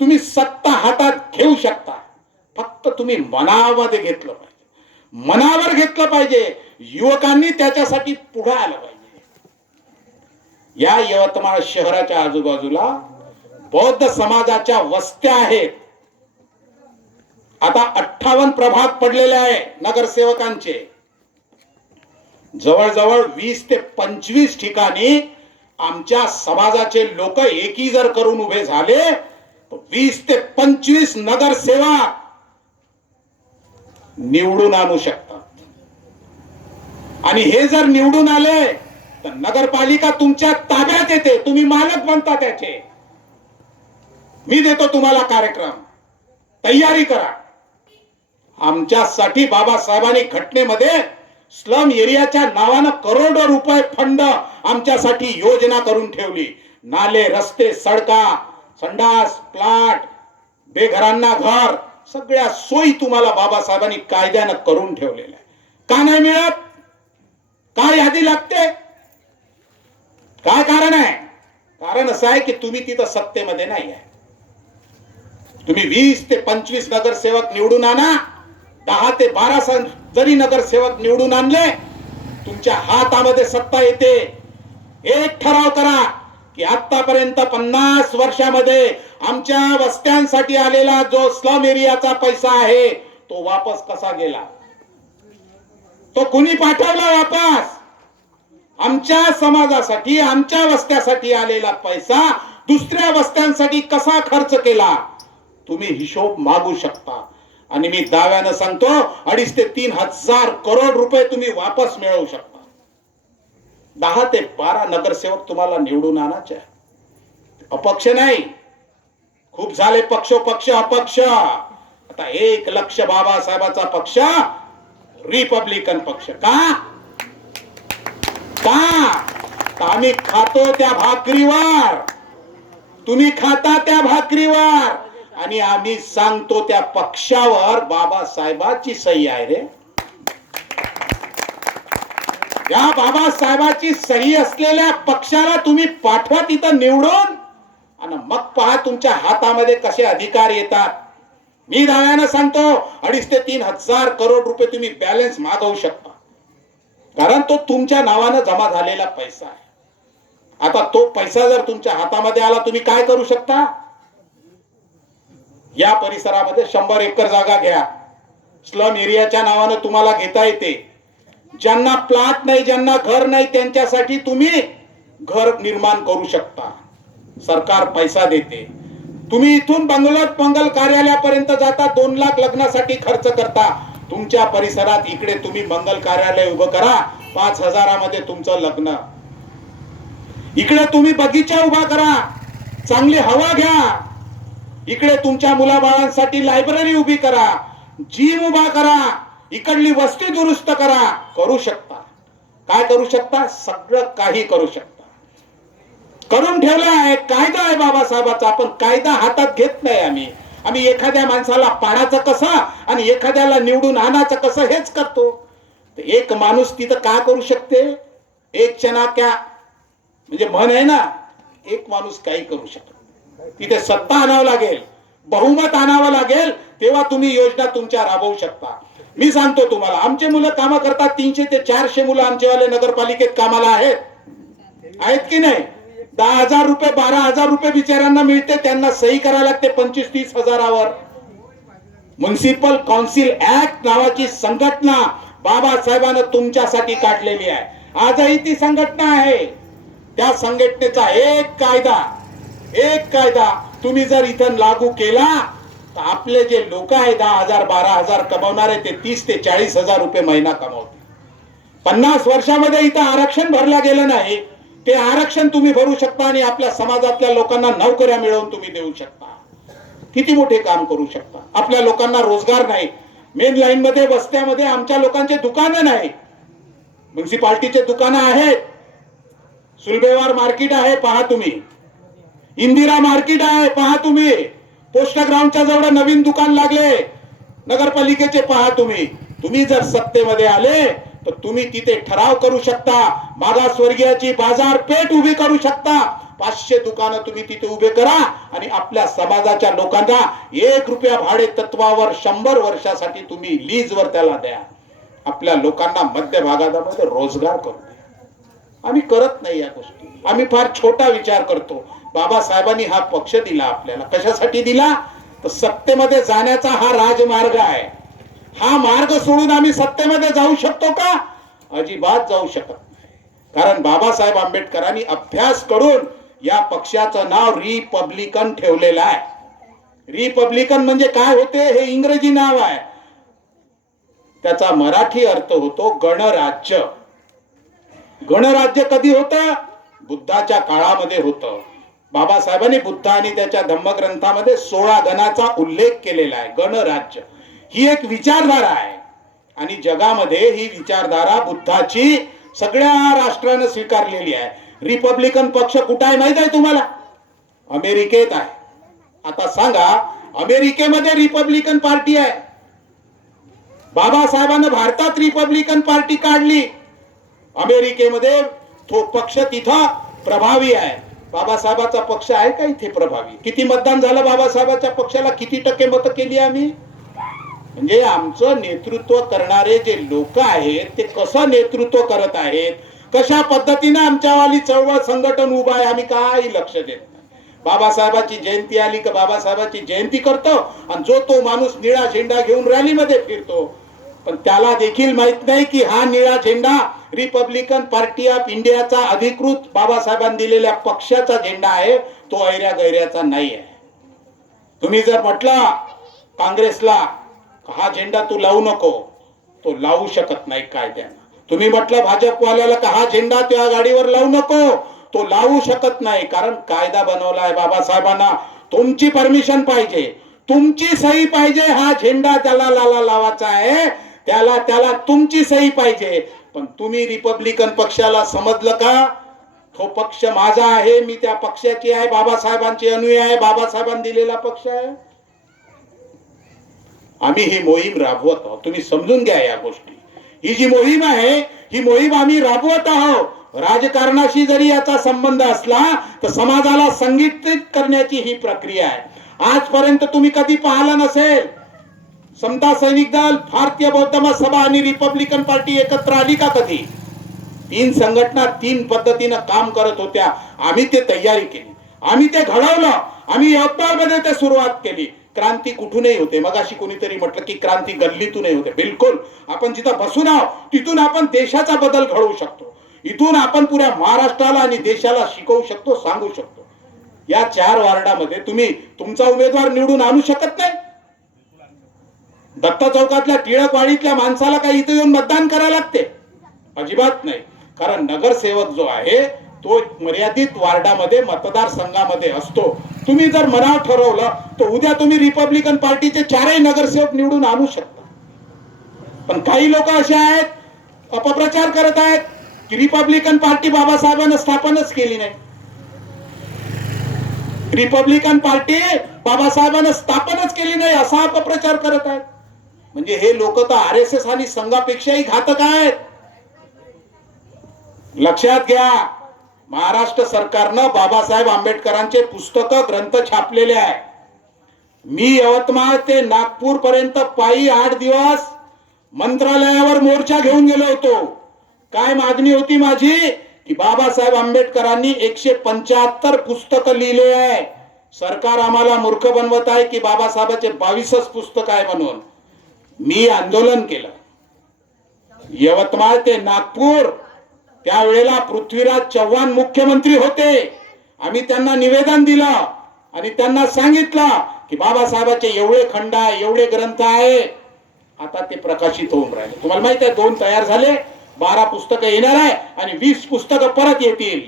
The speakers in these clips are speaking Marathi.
तुम्ही सत्ता हातात घेऊ शकता, फक्त तुम्ही मनामध्ये घेतलं पाहिजे, मनावर घेतलं पाहिजे. युवकांनी त्याच्यासाठी पुढे आलं पाहिजे. या यवतमाळ शहराच्या आजूबाजूला बौद्ध समाजाच्या वस्त्या आहेत. आता 58 प्रभाग पडलेले आहे नगरसेवकांचे. जवळजवळ 20 ते 25 ठिकाणी आमच्या समाजाचे लोक एकी जर करून उभे झाले तर 20 ते 25 नगरसेवक निवडून आणू शकतात. आणि हे जर निवडून आले तर नगरपालिका तुमच्या ताब्यात येते, तुम्ही मालक बनता त्याचे. मी देतो तुम्हाला कार्यक्रम, तयारी करा. आमच्यासाठी बाबासाहेबांनी घटनेमध्ये स्लम एरियाच्या नावानं करोडो रुपये फंड आमच्यासाठी योजना करून ठेवली. नाले, रस्ते, सडका, संडास, प्लाट, बेघरांना घर, सगळ्या सोयी तुम्हाला बाबासाहेबांनी कायद्यानं करून ठेवलेल्या आहे. का नाही मिळत? काय यादी लागते? काय कारण आहे? कारण असं आहे की तुम्ही तिथं सत्तेमध्ये नाही आहे. तुम्ही 20 ते 25 नगरसेवक निवडून आणा, 10 ते 12 जरी नगरसेवक निवडून आणले, तुमच्या हातामध्ये सत्ता येते. एक ठराव करा की आतापर्यंत 50 वर्षामध्ये आमच्या वस्त्यांसाठी आलेला जो स्लम एरियाचा पैसा आहे तो वापस कसा गेला, तो कुणी पाठवला वापस. आमच्या समाजासाठी, आमच्या वस्त्यासाठी आलेला पैसा दुसऱ्या वस्त्यांसाठी कसा खर्च केला, तुम्ही हिशोब मागू शकता. आणि मी दाव्यानं सांगतो 2.5 ते 3 हजार करोड रुपये तुम्ही वापस मिळवू शकता. 10 ते 12 नगरसेवक तुम्हाला निवडून आणायचे. अपक्ष नाही, खूप झाले पक्षोपक्ष अपक्ष. आता 1 लक्ष बाबासाहेबाचा पक्ष रिपब्लिकन पक्ष. का? आम्ही खातो त्या भाकरीवर, तुम्ही खाता त्या भाकरीवर, आणि आम्ही सांगतो त्या पक्षावर बाबासाहेबाची सही आहे रे. या बाबासाहेबाची सही असलेल्या पक्षाला तुम्ही पाठवा तिथं निवडून, आणि मग पहा तुमच्या हातामध्ये कसे अधिकार येतात. मी दाव्यानं सांगतो 2.5 ते 3 हजार करोड रुपये तुम्ही बॅलन्स मागवू शकता, कारण तो तुमच्या नावानं जमा झालेला पैसा आहे. आता तो पैसा जर तुमच्या हातामध्ये आला, तुम्ही काय करू शकता? या परिसरामध्ये 100 एकर जागा घ्या, स्लम एरियाच्या नावानं तुम्हाला घेता येते. ज्यांना प्लॉट नाही, ज्यांना घर नाही, त्यांच्यासाठी तुम्ही घर निर्माण करू शकता. सरकार पैसा देते. तुम्ही इथून मंगल कार्यालयापर्यंत जाता, 2 लाख लग्नासाठी खर्च करता. तुमच्या परिसरात इकडे तुम्ही मंगल कार्यालय उभं करा, 5,000 मध्ये तुमचं लग्न. इकडे तुम्ही बगीचा उभा करा, चांगली हवा घ्या. इकडे तुमच्या मुलाबाळांसाठी लायब्ररी उभी करा, जिम उभा करा, इकडली वस्ती दुरुस्त करा. करू शकता. काय करू शकता? सगळं काही करू शकता. करून ठेवला आहे. कायदा आहे बाबासाहेबाचा, पण कायदा हातात घेत नाही. आम्ही एखाद्या माणसाला पाडायचं कसं आणि एखाद्याला निवडून आणायचं कसं हेच करतो. एक माणूस तिथं का करू शकते? एक चना क्या म्हणजे म्हण आहे ना, एक माणूस काही करू शकतो. तिथे सत्ता आणावं लागेल, बहुमत आणावं लागेल, तेव्हा तुम्ही योजना तुमच्या राबवू शकता. मी सांगतो तुम्हाला, आमचे मुलं कामं करतात. 300 ते 400 मुलं आमचेवाले नगरपालिकेत कामाला आहेत की नाही? 10,000 रुपये 12,000 रुपये बिचाऱ्यांना मिळते. त्यांना सही करायला लागते 25-30 हजारावर. म्युनिसिपल काउन्सिल ऍक्ट नावाची संघटना बाबासाहेबांनी तुमच्यासाठी काढलेली आहे. आजही ती संघटना आहे. त्या संघटनेचा एक कायदा तुम्ही जर इथं लागू केला तर आपले जे लोक आहे 10,000 12,000 कमवणारे ते 30 ते 40 हजार रुपये महिना कमवते. 50 वर्षामध्ये इथं आरक्षण भरलं गेलं नाही, ते आरक्षण तुम्ही भरू शकता आणि आपल्या समाजातल्या लोकांना नोकऱ्या मिळवून तुम्ही देऊ शकता. किती मोठे काम करू शकता. आपल्या लोकांना रोजगार नाही. मेन लाईन मध्ये वस्त्यामध्ये आमच्या लोकांचे दुकानं नाही. म्युनिसिपालिटीचे दुकानं आहेत. सुलभेवार मार्केट आहे, पहा तुम्ही. इंदिरा मार्केट आहे, पहा तुम्ही. पोस्ट ग्राउंडच्या जवळ नवीन दुकान लागले नगरपालिकेचे, पहा तुम्ही. तुम्ही जर सत्तेमध्ये आले तर तुम्ही तिथे ठराव करू शकता. मागासवर्गीयाची बाजारपेठ उभी करू शकता. 500 दुकानं तुम्ही तिथे उभे करा आणि आपल्या समाजाच्या लोकांना 1 रुपया भाडे तत्वावर 100 वर्षासाठी तुम्ही लीजवर त्याला द्या. आपल्या लोकांना मध्य भागामध्ये रोजगार करू द्या. आम्ही करत नाही या गोष्टी. आम्ही फार छोटा विचार करतो. बाबासाहेबांनी हा पक्ष दिला आपल्याला. कशासाठी दिला? तर सत्तेमध्ये जाण्याचा हा राजमार्ग आहे. हा मार्ग सोडून आम्ही सत्तेमध्ये जाऊ शकतो का? अजिबात जाऊ शकत नाही. कारण बाबासाहेब आंबेडकरांनी अभ्यास करून या पक्षाचं नाव रिपब्लिकन ठेवलेलं आहे. रिपब्लिकन म्हणजे काय होते? हे इंग्रजी नाव आहे. त्याचा मराठी अर्थ होतो गणराज्य. गणराज्य कधी होतं? बुद्धाच्या काळामध्ये होतं. बाबासाहेबांनी बुद्ध आणि त्याच्या धम्मग्रंथामध्ये 16 गणाचा उल्लेख केलेला आहे. गणराज्य ही एक विचारधारा आहे आणि जगामध्ये ही विचारधारा बुद्धाची सगळ्या राष्ट्रांनी स्वीकारलेली आहे. रिपब्लिकन पक्ष कुठे आहे माहित आहे तुम्हाला? अमेरिकेत आहे. आता सांगा, अमेरिकेमध्ये रिपब्लिकन पार्टी आहे. बाबासाहेबांनी भारतात रिपब्लिकन पार्टी काढली. अमेरिकेमध्ये तो पक्ष तिथं प्रभावी आहे. बाबासाहेबाचा पक्ष आहे का इथे प्रभावी? किती मतदान झालं बाबासाहेबाच्या पक्षाला? किती टक्के मतं केली आम्ही? म्हणजे आमचं नेतृत्व करणारे जे लोक आहेत ते कसं नेतृत्व करत आहेत, कशा पद्धतीने आमच्यावाली चळवळ संघटन उभा आहे, आम्ही काही लक्ष देत नाही. बाबासाहेबाची जयंती आली का बाबासाहेबाची जयंती करतो आणि जो तो माणूस निळा झेंडा घेऊन रॅलीमध्ये फिरतो. पण त्याला देखील माहित नाही की हा निळा झेंडा रिपब्लिकन पार्टी ऑफ इंडियाचा अधिकृत बाबासाहेबांनी दिलेल्या पक्षाचा झेंडा आहे. तो ऐऱ्या गैऱ्याचा नाही आहे. तुम्ही जर म्हटलं काँग्रेसला हा झेंडा तू लावू नको, तो लावू शकत नाही कायद्यानं. तुम्ही म्हटलं भाजपवाल्याला का हा झेंडा त्या गाडीवर लावू नको, तो लावू शकत नाही. कारण कायदा बनवला आहे बाबासाहेबांना. तुमची परमिशन पाहिजे, तुमची सही पाहिजे. हा झेंडा त्याला लावायचा आहे, त्याला तुमची सही पाहिजे. पण तुम्ही रिपब्लिकन पक्षाला समजलं का? तो पक्ष माझा आहे, मी त्या पक्षाची आहे, बाबासाहेबांची अनुयायी आहे, बाबासाहेबांनी दिलेला पक्ष आहे. आम्ही ही मोहीम राबवत आहोत. तुम्ही समजून घ्या या गोष्टी. ही जी मोहीम आहे ही मोहीम आम्ही राबवत आहोत. राजकारणाशी जरी याचा संबंध असला तर समाजाला संघटित करण्याची ही प्रक्रिया आहे. आजपर्यंत तुम्ही कधी पाहिलं नसेल समता सैनिक दल, भारतीय बौद्ध महासभा आणि रिपब्लिकन पार्टी एकत्र आली का कधी? 3 संघटना 3 पद्धतीनं काम करत होत्या. आम्ही ते तयारी केली, आम्ही ते घडवलं, आम्ही यवतमाळमध्ये ते सुरुवात केली. क्रांती कुठूनही होते. मगाशी कोणीतरी म्हटलं की क्रांती गल्लीतूनही होते. बिलकुल. आपण जिथं बसून आहोत तिथून आपण देशाचा बदल घडवू शकतो. इथून आपण पुऱ्या महाराष्ट्राला आणि देशाला शिकवू शकतो, सांगू शकतो. या 4 वार्डामध्ये तुम्ही तुमचा उमेदवार निवडून आणू शकत नाही. दत्त चौकातल्या टिळकवाडीतल्या माणसाला काही इथं येऊन मतदान करायला लागते? अजिबात नाही. कारण नगरसेवक जो आहे तो मर्यादित वार्डामध्ये मतदारसंघामध्ये असतो. तुम्ही जर मनावर ठरवलं तर उद्या तुम्ही रिपब्लिकन पार्टीचे 4ही नगरसेवक निवडून आणू शकता. पण काही लोक असे आहेत, अपप्रचार करत आहेत की रिपब्लिकन पार्टी बाबासाहेबांनी स्थापनच केली नाही. रिपब्लिकन पार्टी बाबासाहेबांनी स्थापनच केली नाही असा अपप्रचार करत आहेत. म्हणजे हे लोक तर RSS आणि संघापेक्षाही घातक आहेत. लक्षात घ्या, महाराष्ट्र सरकारनं बाबासाहेब आंबेडकरांचे पुस्तक ग्रंथ छापलेले आहे. मी यवतमाळ ते नागपूर पर्यंत पायी 8 दिवस मंत्रालयावर मोर्चा घेऊन गेलो होतो. काय मागणी होती माझी? की बाबासाहेब आंबेडकरांनी 175 पुस्तक लिहिले आहे. सरकार आम्हाला मूर्ख बनवत आहे की बाबासाहेबांचे 22च पुस्तक आहे म्हणून. मी आंदोलन केलं यवतमाळ ते नागपूर. त्यावेळेला पृथ्वीराज चव्हाण मुख्यमंत्री होते. आम्ही त्यांना निवेदन दिलं आणि त्यांना सांगितलं की बाबासाहेबांचे एवढे खंड आहे, एवढे ग्रंथ आहे. आता ते प्रकाशित होऊन राहिले. तुम्हाला माहित आहे 2 तयार झाले, 12 पुस्तकं येणार आहे आणि 20 पुस्तकं परत येतील.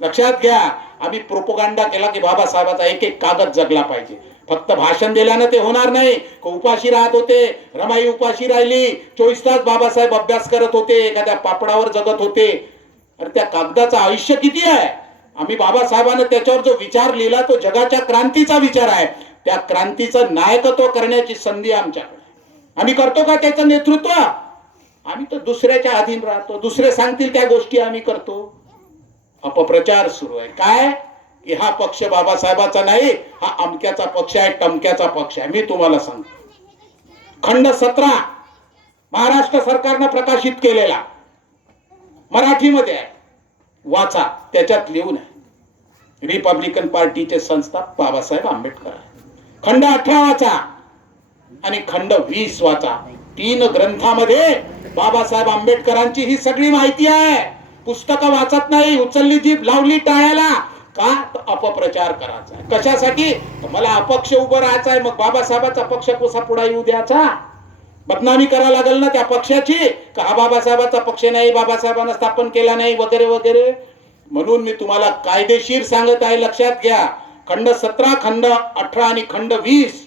लक्षात घ्या, आम्ही प्रोपोगंडा केला की बाबासाहेबाचा एक एक कागद जगला पाहिजे. फक्त भाषण दिल्यानं ते होणार नाही. उपाशी राहत होते, रमाई उपाशी राहिली, 24 तास बाबासाहेब अभ्यास करत होते, एखाद्या पापडावर जगत होते. अरे त्या कागदाचं आयुष्य किती आहे? आम्ही बाबासाहेबांना त्याच्यावर जो विचार लिहिला तो जगाच्या क्रांतीचा विचार आहे. त्या क्रांतीचं नायकत्व करण्याची संधी आमच्याकडे. आम्ही करतो का त्याचं नेतृत्व? आम्ही तर दुसऱ्याच्या अधीन राहतो. दुसरे सांगतील त्या गोष्टी आम्ही करतो. अपप्रचार सुरू आहे. काय की हा पक्ष बाबासाहेबाचा नाही, हा अमक्याचा पक्ष आहे, टमक्याचा पक्ष आहे. मी तुम्हाला सांगतो, खंड 17 महाराष्ट्र सरकारनं प्रकाशित केलेला मराठीमध्ये आहे, वाचा. त्याच्यात लिहून आहे रिपब्लिकन पार्टीचे संस्थापक बाबासाहेब आंबेडकर आहे. खंड 18 वाचा आणि खंड 20 वाचा. 3 ग्रंथामध्ये बाबासाहेब आंबेडकरांची ही सगळी माहिती आहे. पुस्तकं वाचत नाही, उचलली जीभ लावली टाळ्याला. का? अपप्रचार करायचा आहे. कशासाठी? मला अपक्ष उभं राहायचं आहे. मग बाबासाहेबाचा पक्ष कसा पुढे येऊ द्यायचा? बदनामी करायला लागल ना त्या पक्षाची, का हा बाबासाहेबाचा पक्ष नाही, बाबासाहेबांना स्थापन केला नाही, वगैरे वगैरे. म्हणून मी तुम्हाला कायदेशीर सांगत आहे, लक्षात घ्या. खंड 17, खंड 18 आणि खंड 20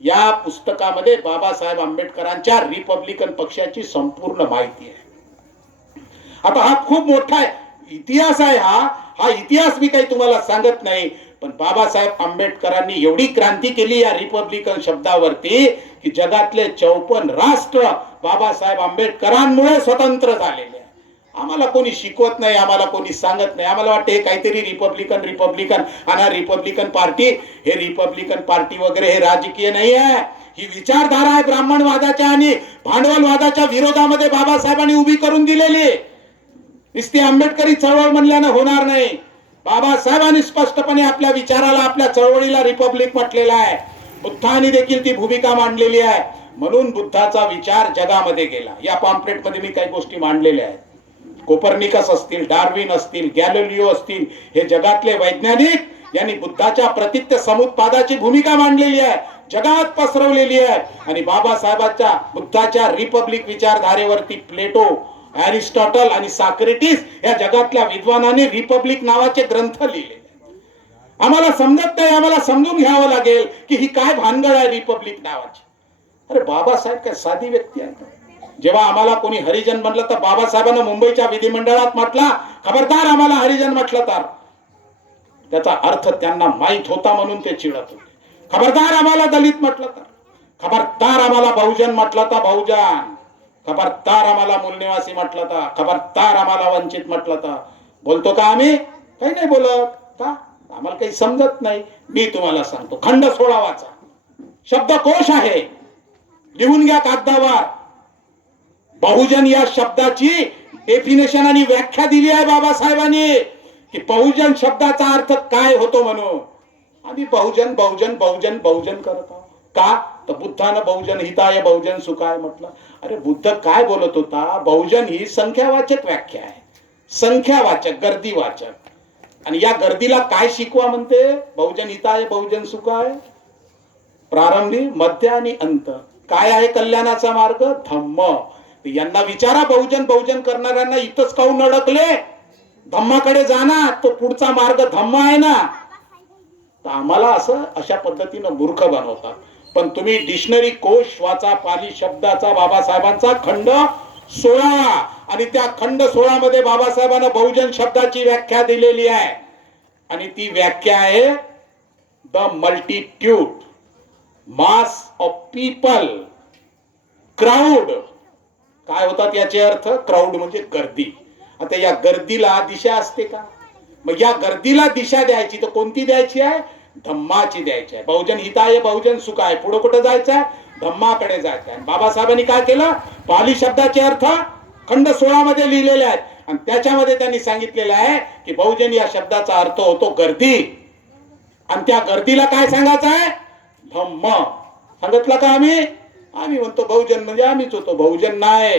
या पुस्तकामध्ये बाबासाहेब आंबेडकरांच्या रिपब्लिकन पक्षाची संपूर्ण माहिती आहे. आता हा खूप मोठा इतिहास आहे. हा इतिहास मी काही तुम्हाला सांगत नाही, पण बाबासाहेब आंबेडकरांनी एवढी क्रांती केली या रिपब्लिकन शब्दावरती की जगातले 54 राष्ट्र बाबासाहेब आंबेडकरांमुळे स्वतंत्र झालेले. आम्हाला कोणी शिकवत नाही, आम्हाला कोणी सांगत नाही. आम्हाला वाटतं हे काहीतरी रिपब्लिकन आणि रिपब्लिकन पार्टी, हे रिपब्लिकन पार्टी वगैरे हे राजकीय नाही आहे. ही विचारधारा आहे ब्राह्मणवादाच्या आणि भांडवलवादाच्या विरोधामध्ये बाबासाहेबांनी उभी करून दिलेली. नुसती आंबेडकरी चळवळ म्हणल्यानं होणार नाही. बाबासाहेबांनी स्पष्टपणे आपल्या विचाराला, आपल्या चळवळीला रिपब्लिक म्हटलेला आहे. बुद्धांनी देखील ती भूमिका मांडलेली आहे. म्हणून बुद्धाचा विचार जगामध्ये गेला. या पॅम्पलेट मध्ये मी काही गोष्टी मांडलेल्या आहेत. कोपर्निकस असतील, डार्विन असतील, गॅलिलिओ असतील, हे जगातले वैज्ञानिक यांनी बुद्धाच्या प्रतित्य समुत्पादाची भूमिका मांडलेली आहे, जगात पसरवलेली आहे. आणि बाबासाहेबांच्या बुद्धाच्या रिपब्लिक विचारधारेवरती प्लेटो, अरिस्टॉटल आणि सॉक्रेटिस या जगातल्या विद्वानांनी रिपब्लिक नावाचे ग्रंथ लिहिले. आम्हाला समजत नाही, आम्हाला समजून घ्यावं लागेल की ही काय भानगड आहे रिपब्लिक नावाची. अरे बाबासाहेब काय साधी व्यक्ती आहे? जेव्हा आम्हाला कोणी हरिजन म्हणलं तर बाबासाहेबांना मुंबईच्या विधिमंडळात म्हटला, खबरदार आम्हाला हरिजन म्हटलं तर. त्याचा अर्थ त्यांना माहित होता म्हणून ते चिडत होते. खबरदार आम्हाला दलित म्हटलं तर, खबरदार आम्हाला बहुजन म्हटलं तर बहुजन, खबरदार आम्हाला मूलनिवासी म्हटलं तर, खबरदार आम्हाला वंचित म्हटलं तर. बोलतो का आम्ही? काही नाही बोलत. का? आम्हाला काही समजत नाही. मी तुम्हाला सांगतो, खंड 16 वाचा. शब्दकोश आहे, लिहून घ्या कागदावर. बहुजन या शब्दाची डेफिनेशन आणि व्याख्या दिली आहे बाबासाहेबांनी की बहुजन शब्दाचा अर्थ काय होतो म्हणून. आम्ही बहुजन बहुजन बहुजन बहुजन करत आहोत. का? तर बुद्धानं बहुजन हिताय बहुजन सुखाय म्हटलं. अरे बुद्ध काय बोलत होता? बहुजन ही संख्यावाचक व्याख्या आहे, संख्यावाचक, गर्दीवाचक. आणि या गर्दीला काय शिकवा म्हणते? बहुजन हिताय बहुजन सुखाय. प्रारंभी, मध्य आणि अंत. काय आहे कल्याणाचा मार्ग? धम्म. यांना विचारा, बहुजन बहुजन करणाऱ्यांना इथंच काहून अडकले? धम्माकडे जाणार, तो पुढचा मार्ग धम्म आहे ना. तर आम्हाला असं अशा पद्धतीनं मूर्ख बनवतात. पण तुम्ही डिक्शनरी कोश वाचा, पाली शब्दाचा बाबासाहेबांचा खंड 16 आणि त्या खंड 16 मध्ये बाबासाहेबांना बहुजन शब्दाची व्याख्या दिलेली आहे. आणि ती व्याख्या आहे the multitude, mass of people, crowd. काय होतात याचे अर्थ? क्राऊड म्हणजे गर्दी. आता या गर्दीला दिशा असते का? मग या गर्दीला दिशा द्यायची तर कोणती द्यायची आहे? धम्माची द्यायची आहे. बहुजन हिताय बहुजन सुखाय. पुढे कुठे जायचं आहे? धम्माकडे जायचं आहे. बाबासाहेबांनी काय केलं? पाली शब्दाचे अर्थ खंड 16 मध्ये लिहिलेले आहेत. आणि त्याच्यामध्ये त्यांनी सांगितलेलं आहे की बहुजन या शब्दाचा अर्थ होतो गर्दी. आणि त्या गर्दीला काय सांगायचं आहे? धम्म. सांगितलं का आम्ही? आम्ही म्हणतो बहुजन म्हणजे आम्हीच होतो, बहुजन नाही.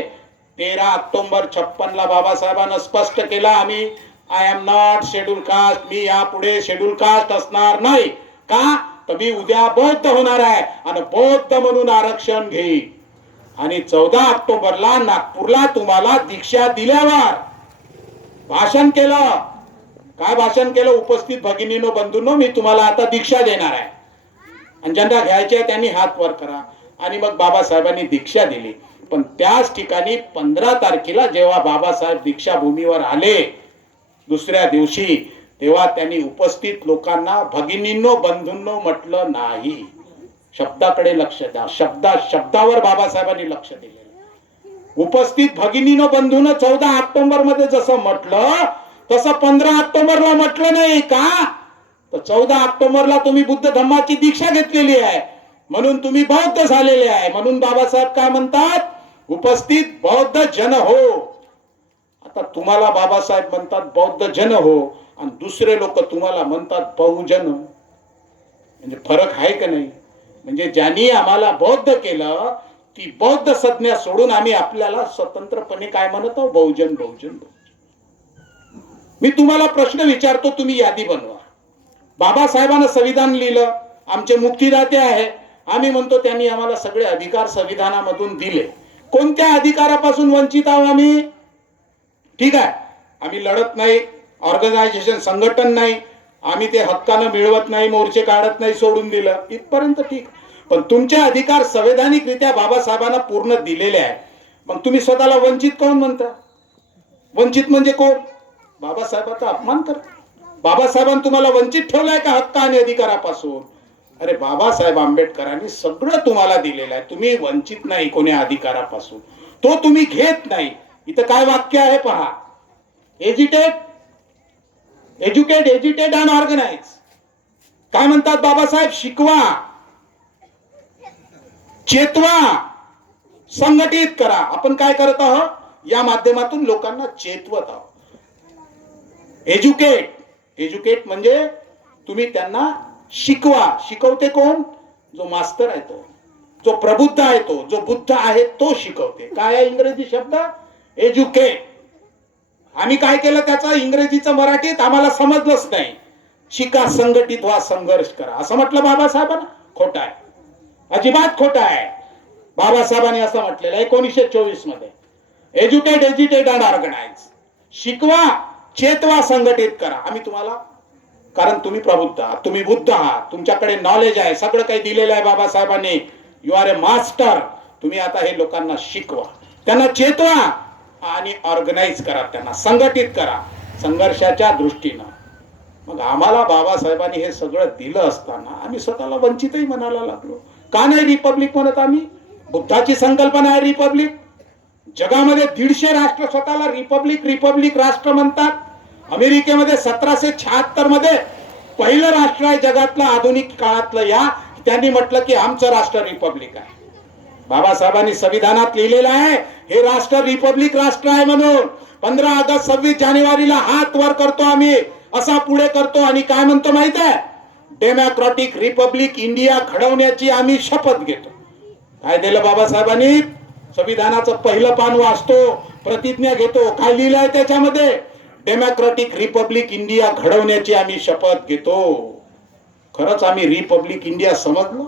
13 ऑक्टोबर 56 ला बाबासाहेबांना स्पष्ट केलं, आम्ही I am not schedule caste, मी यापुढे शेड्यूल कास्ट असणार नाही. का? तर मी उद्या बौद्ध होणार आहे आणि बौद्ध म्हणून आरक्षण घेईन. आणि 14 ऑक्टोबरला नागपूरला तुम्हाला दीक्षा दिल्यावर भाषण केलं. काय भाषण केलं? उपस्थित भगिनीनो बंधूंनो, मी तुम्हाला आता दीक्षा देणार आहे आणि ज्यांना घ्यायचे आहे त्यांनी हात वर करा. आणि मग बाबासाहेबांनी दीक्षा दिली. पण त्याच ठिकाणी 15 तारखेला जेव्हा बाबासाहेब दीक्षाभूमीवर आले दुसऱ्या दिवशी, तेव्हा त्यांनी उपस्थित लोकांना भगिनींनो बंधूंनो म्हटलं नाही. शब्दाकडे लक्ष द्या. शब्दावर बाबासाहेबांनी लक्ष दिले. उपस्थित भगिनीनो बंधूंनो 14 ऑक्टोबर मध्ये जसं म्हटलं तसं 15 ऑक्टोबरला म्हटलं नाही का? तर 14 ऑक्टोबरला तुम्ही बुद्ध धम्माची दीक्षा घेतलेली आहे, म्हणून तुम्ही बौद्ध झालेले आहे. म्हणून बाबासाहेब काय म्हणतात? उपस्थित बौद्ध जन हो. आता तुम्हाला बाबासाहेब म्हणतात बौद्ध जन हो, आणि दुसरे लोक तुम्हाला म्हणतात बहुजन. म्हणजे फरक आहे का नाही? म्हणजे ज्यांनी आम्हाला बौद्ध केलं ती बौद्ध संज्ञा सोडून आम्ही आपल्याला स्वतंत्रपणे काय म्हणतो? बहुजन बहुजन. मी तुम्हाला प्रश्न विचारतो, तुम्ही यादी बनवा. बाबासाहेबांना संविधान लिहिलं, आमचे मुक्तिदाते आहे, आम्ही म्हणतो त्यांनी आम्हाला सगळे अधिकार संविधानामधून दिले. कोणत्या अधिकारापासून वंचित आहोत आम्ही? ठीक आहे, आम्ही लढत नाही, ऑर्गनायझेशन संघटन नाही, आम्ही ते हक्कानं मिळवत नाही, मोर्चे काढत नाही, सोडून दिलं, इथपर्यंत ठीक. पण तुमचे अधिकार संवैधानिकरित्या बाबासाहेबांना पूर्ण दिलेले आहे. मग तुम्ही स्वतःला वंचित कोण म्हणता? वंचित म्हणजे कोण? बाबासाहेबांचा अपमान करता. बाबासाहेबांनी तुम्हाला वंचित ठेवलाय का हक्क आणि अधिकारापासून? अरे बाबासाहेब आंबेडकरांनी सगळं तुम्हाला दिलेलं आहे, तुम्ही वंचित नाही कोण्या अधिकारापासून, तो तुम्ही घेत नाही. इथं काय वाक्य आहे पहा, एज्युकेट अँड ऑर्गनाइज. काय म्हणतात बाबासाहेब? शिकवा, चेतवा, संघटित करा. आपण काय करत आहोत? या माध्यमातून लोकांना चेतवत आहोत. एज्युकेट म्हणजे तुम्ही त्यांना शिकवा. शिकवते कोण? जो मास्तर आहे तो, जो प्रबुद्ध आहे तो, जो बुद्ध आहे तो शिकवते. काय आहे इंग्रजी शब्द? एज्युकेट. आम्ही काय केलं त्याचं इंग्रजीचं मराठीत आम्हाला समजलंच नाही. शिका, संघटित व्हा, संघर्ष करा, असं म्हटलं बाबासाहेबांना? खोटं आहे, अजिबात खोटं आहे. बाबासाहेबांनी असं म्हटलेलं 1924 मध्ये, एज्युकेट अँड ऑर्गनाइज. शिकवा, चेतवा, संघटित करा. आम्ही तुम्हाला, कारण तुम्ही प्रबुद्ध आहात, तुम्ही बुद्ध आहात, तुमच्याकडे नॉलेज आहे, सगळं काही दिलेलं आहे बाबासाहेबांनी. You are a master. तुम्ही आता हे लोकांना शिकवा, त्यांना चेतवा आणि ऑर्गनाइज करा, त्यांना संघटित करा संघर्षाच्या दृष्टीनं. मग आम्हाला बाबासाहेबांनी हे सगळं दिलं असताना आम्ही स्वतःला वंचितही म्हणायला लागलो. का नाही रिपब्लिक म्हणत आम्ही? बुद्धाची संकल्पना आहे रिपब्लिक. जगामध्ये 150 राष्ट्र स्वतःला रिपब्लिक राष्ट्र म्हणतात. अमेरिकेमध्ये 1776 मध्ये पहिलं राष्ट्र आहे जगातलं आधुनिक काळातलं, या त्यांनी म्हटलं की आमचं राष्ट्र रिपब्लिक आहे. बाबासाहेबांनी संविधानात लिहिलेलं आहे हे राष्ट्र रिपब्लिक राष्ट्र आहे म्हणून. 15 ऑगस्ट 26 जानेवारीला हात वर करतो आम्ही, असा पुढे करतो आणि काय म्हणतो माहित आहे? डेमोक्रॅटिक रिपब्लिक इंडिया घडवण्याची आम्ही शपथ घेतो. काय दिलं बाबासाहेबांनी? संविधानाचं पहिलं पान वाचतो, प्रतिज्ञा घेतो. काय लिहिलंय त्याच्यामध्ये? डेमोक्रॅटिक रिपब्लिक इंडिया घडवण्याची आम्ही शपथ घेतो. खरंच आम्ही रिपब्लिक इंडिया समजलो?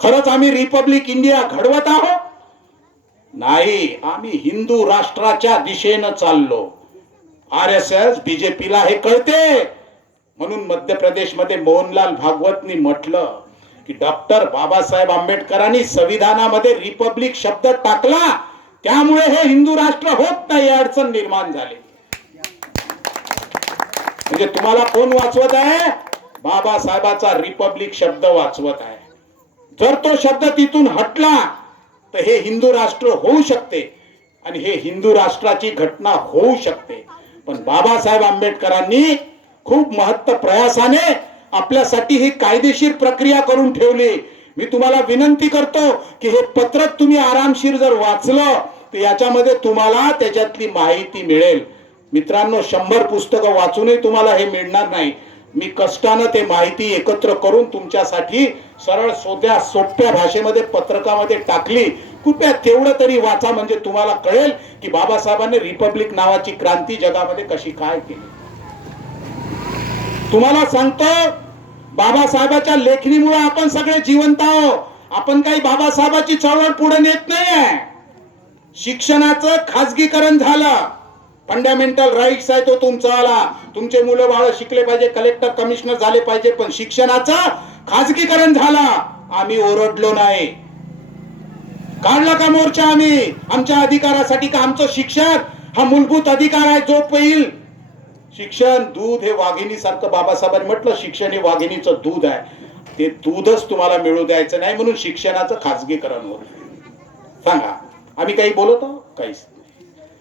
खरंच आम्ही रिपब्लिक इंडिया घडवत आहोत? नाही, आम्ही हिंदू राष्ट्राच्या दिशेनं चाललो. RSS बीजेपीला हे कळते. म्हणून मध्य प्रदेशमध्ये मोहनलाल भागवतनी म्हटलं की डॉक्टर बाबासाहेब आंबेडकरांनी संविधानामध्ये रिपब्लिक शब्द टाकला, त्यामुळे हे हिंदू राष्ट्र होत नाही, अडचण निर्माण झाली. म्हणजे तुम्हाला कोण वाचवत आहे? बाबासाहेबाचा रिपब्लिक शब्द वाचवत आहे. जर तो शब्द तिथून हटला तर हे हिंदू राष्ट्र होऊ शकते आणि हे हिंदू राष्ट्राची घटना होऊ शकते. पण बाबासाहेब आंबेडकरांनी खूप महत्व प्रयासाने आपल्यासाठी ही कायदेशीर प्रक्रिया करून ठेवली. मी तुम्हाला विनंती करतो की हे पत्रक तुम्ही आरामशीर जर वाचलं तर याच्यामध्ये तुम्हाला त्याच्यातली माहिती मिळेल. मित्रांनो, 100 पुस्तकं वाचूनही तुम्हाला हे मिळणार नाही. मी कष्टानं ते माहिती एकत्र करून तुमच्यासाठी सरळ सोप्या भाषेमध्ये पत्रकामध्ये टाकली. कृपया तेवढं तरी वाचा, म्हणजे तुम्हाला कळेल की बाबासाहेबांनी रिपब्लिक नावाची क्रांती जगामध्ये कशी काय केली. तुम्हाला सांगतो, बाबासाहेबाच्या लेखणीमुळे आपण सगळे जिवंत आहोत. आपण काही बाबासाहेबाची चळवळ पुढे नेत नाहीये. शिक्षणाचं खाजगीकरण झालं. फंडामेंटल राईट्स आहे तो तुमचा आला. तुमचे मुलं बाळ शिकले पाहिजे, कलेक्टर कमिशनर झाले पाहिजे, पण शिक्षणाचं खाजगीकरण झाला. आम्ही ओरडलो नाही. काढला का मोर्चा आम्ही आमच्या अधिकारासाठी? का आमचं शिक्षण हा मूलभूत अधिकार आहे जो पेईल. शिक्षण दूध हे वाघिणीसारखं बाबासाहेबांनी म्हटलं, शिक्षण हे वाघिणीचं दूध आहे. ते दूधच तुम्हाला मिळू द्यायचं नाही म्हणून शिक्षणाचं खाजगीकरण होत. सांगा, आम्ही काही बोलत आहोत? काहीच.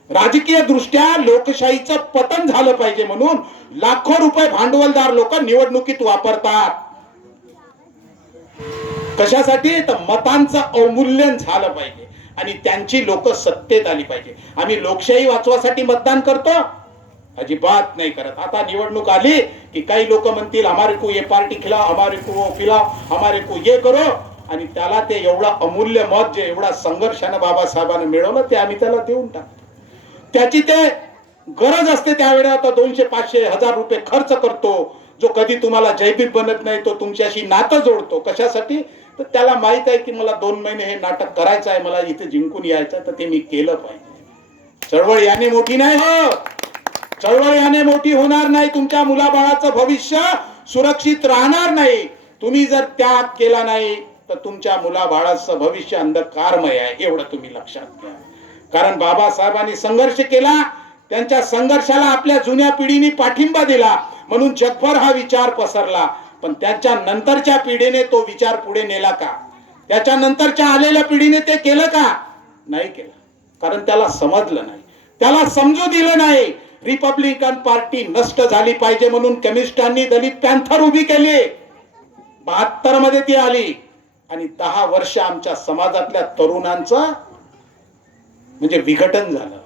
राजकीय दृष्ट्या लोकशाहीचं पतन झालं पाहिजे म्हणून लाखो रुपये भांडवलदार लोक निवडणुकीत वापरतात. कशासाठी? तर मतांचं अवमूल्यन झालं पाहिजे आणि त्यांची लोक सत्तेत आली पाहिजे. आम्ही लोकशाही वाचवासाठी मतदान करतो? अजिबात नाही करत. आता निवडणूक आली की काही लोक म्हणतील हमारे को ये पार्टी खिलाओ, हमारे को वो खिलाओ, हमारे को ये करो, आणि त्याला ते एवढा अमूल्य मत जे एवढा संघर्षानं बाबासाहेबांनी मिळवलं ते आम्ही त्याला देऊन टाकतो. त्याची ते गरज असते त्यावेळेला आता 200, 500, 1000 रुपये खर्च करतो. जो कधी तुम्हाला जयबीर बनत नाही तो तुमच्याशी नातं जोडतो. कशासाठी? तर त्याला माहित आहे की मला 2 महिने हे नाटक करायचं आहे, मला इथे जिंकून यायचं, तर ते मी केलं पाहिजे. चळवळ याने मोठी नाही हो, चळवळ याने मोठी होणार नाही. तुमच्या मुलाबाळाचं भविष्य सुरक्षित राहणार नाही. तुम्ही जर त्याग केला नाही तर तुमच्या मुलाबाळाचं भविष्य अंधकारमय आहे, एवढं तुम्ही लक्षात घ्या. कारण बाबासाहेबांनी संघर्ष केला, त्यांच्या संघर्षाला आपल्या जुन्या पिढीने पाठिंबा दिला म्हणून जगभर हा विचार पसरला. पण त्याच्या नंतरच्या पिढीने तो विचार पुढे नेला का? त्याच्या नंतरच्या आलेल्या पिढीने ते केलं का? नाही केलं. कारण त्याला समजलं नाही, त्याला समजू दिलं नाही. रिपब्लिकन पार्टी नष्ट झाली पाहिजे म्हणून कम्युनिस्टांनी दलित पॅन्थर उभी केली. 72 मध्ये ती आली आणि 10 वर्ष आमच्या समाजातल्या तरुणांचं म्हणजे विघटन झालं.